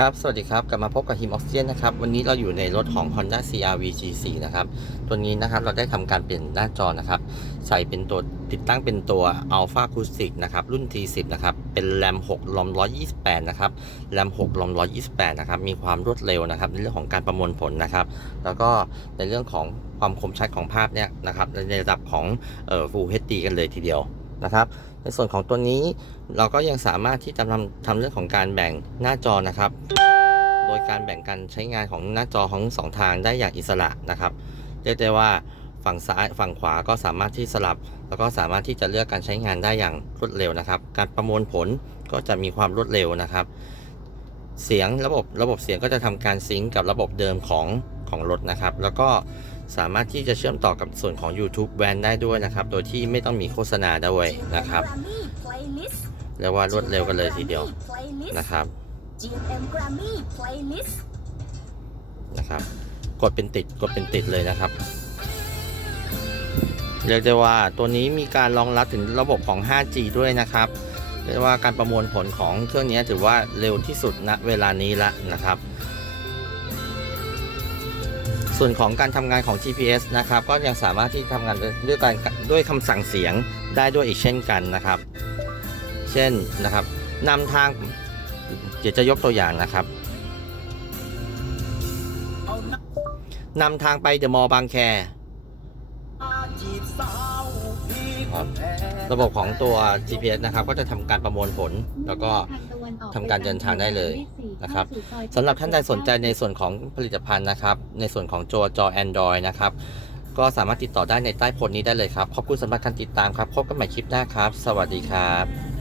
ครับ สวัสดีครับ กลับมาพบกับฮิมออกซิเจนนะครับ วันนี้เราอยู่ในรถของ Honda CRV G4 นะครับ ตัวนี้นะครับ เราได้ทำการเปลี่ยนหน้าจอนะครับ ใส่เป็นตัวติดตั้งเป็นตัว Alpha Acoustic นะครับ รุ่น T10 นะครับ เป็น RAM 6 ROM 128 นะครับ RAM 6 ROM 128 นะครับ มีความรวดเร็วนะครับ ในเรื่องของการประมวลผลนะครับ แล้วก็ในเรื่องของความคมชัดของภาพเนี่ยนะครับ ในระดับของเอ่อ Full HD กันเลยทีเดียว นะครับ ในส่วนของตัวนี้เราก็ยังสามารถที่จะทำทำเรื่องของการแบ่งหน้าจอนะครับ โดยการแบ่งการใช้งานของหน้าจอของสองทางได้อย่างอิสระนะครับ เรียกได้ว่าฝั่งซ้ายฝั่งขวาก็สามารถที่สลับ แล้วก็สามารถที่จะเลือกการใช้งานได้อย่างรวดเร็วนะครับ การประมวลผลก็จะมีความรวดเร็วนะครับ เสียงระบบระบบเสียงก็จะทำการซิงก์กับระบบเดิมของของรถนะครับ แล้วก็ สามารถที่จะเชื่อมต่อกับส่วนของ YouTube แวนได้ด้วยนะครับ โดยที่ไม่ต้องมีโฆษณาด้วยนะครับเรียกว่ารวดเร็วกันเลยทีเดียวนะครับ G M Grammy Playlist นะครับ กดเป็นติดกดเป็นติดเลยนะครับ เรียกได้ว่าตัวนี้มีการรองรับถึงระบบของ 5G ด้วยนะครับ เรียกว่าการประมวลผลของเครื่องนี้ถือว่าเร็วที่สุดณเวลานี้ละนะครับ ส่วนของการทำงานของ GPS นะครับ ก็ยังสามารถที่ทำงานด้วยการด้วยคำสั่งเสียงได้ด้วยอีกเช่นกันนะครับ เช่นนะครับนำทางเดี๋ยวจะยกตัวอย่างนะครับนำทางไปเดอะมอลล์บางแครับระบบของตัว GPS นะครับ ก็จะทำการประมวลผล แล้วก็ทำการเดินทางได้เลย นะครับสำหรับท่านใดสนใจในส่วนของผลิตภัณฑ์นะครับ ในส่วนของจอจอ Android นะครับ ก็สามารถติดต่อได้ในใต้โพสต์นี้ได้เลยครับ ขอบคุณสำหรับการติดตามครับ พบกันใหม่คลิปหน้าครับ สวัสดีครับ